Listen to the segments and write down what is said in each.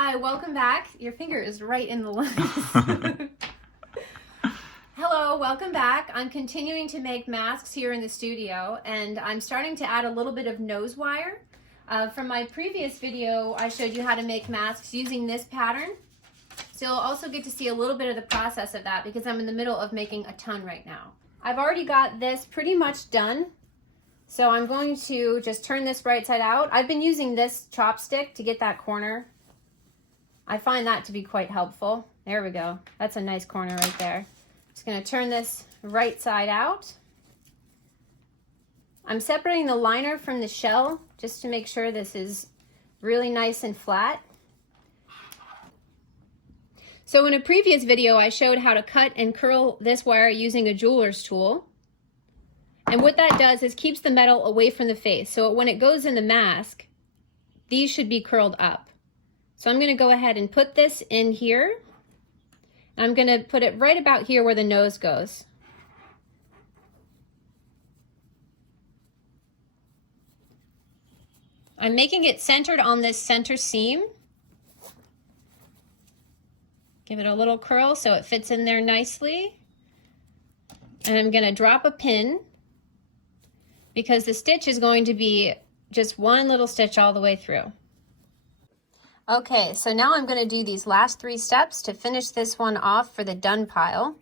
Hi, welcome back. Your finger is right in the lens. Hello, welcome back. I'm continuing to make masks here in the studio, and I'm starting to add a little bit of nose wire. From my previous video, I showed you how to make masks using this pattern. So you'll also get to see a little bit of the process of that because I'm in the middle of making a ton right now. I've already got this pretty much done. So I'm going to just turn this right side out. I've been using this chopstick to get that corner. I find that to be quite helpful. There we go. That's a nice corner right there. Just going to turn this right side out. I'm separating the liner from the shell just to make sure this is really nice and flat. So in a previous video, I showed how to cut and curl this wire using a jeweler's tool. And what that does is keeps the metal away from the face. So when it goes in the mask, these should be curled up. So I'm going to go ahead and put this in here. I'm going to put it right about here where the nose goes. I'm making it centered on this center seam. Give it a little curl so it fits in there nicely. And I'm going to drop a pin because the stitch is going to be just one little stitch all the way through. Okay, so now I'm going to do these last 3 steps to finish this one off for the done pile.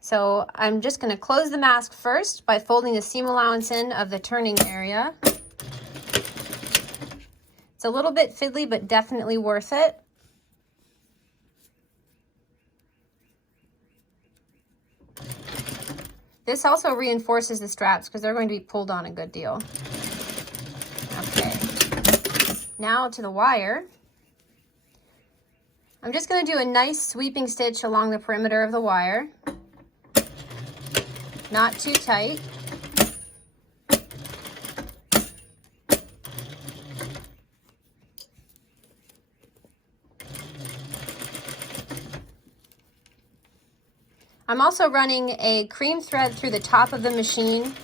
So I'm just going to close the mask first by folding the seam allowance in of the turning area. It's a little bit fiddly, but definitely worth it. This also reinforces the straps because they're going to be pulled on a good deal. Okay, now to the wire. I'm just going to do a nice sweeping stitch along the perimeter of the wire. Not too tight. I'm also running a cream thread through the top of the machine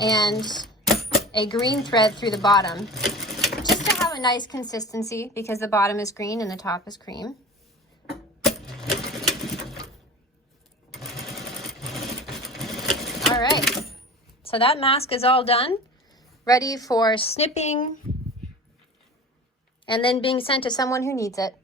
and a green thread through the bottom, just to have a nice consistency because the bottom is green and the top is cream. All right, so that mask is all done, ready for snipping and then being sent to someone who needs it.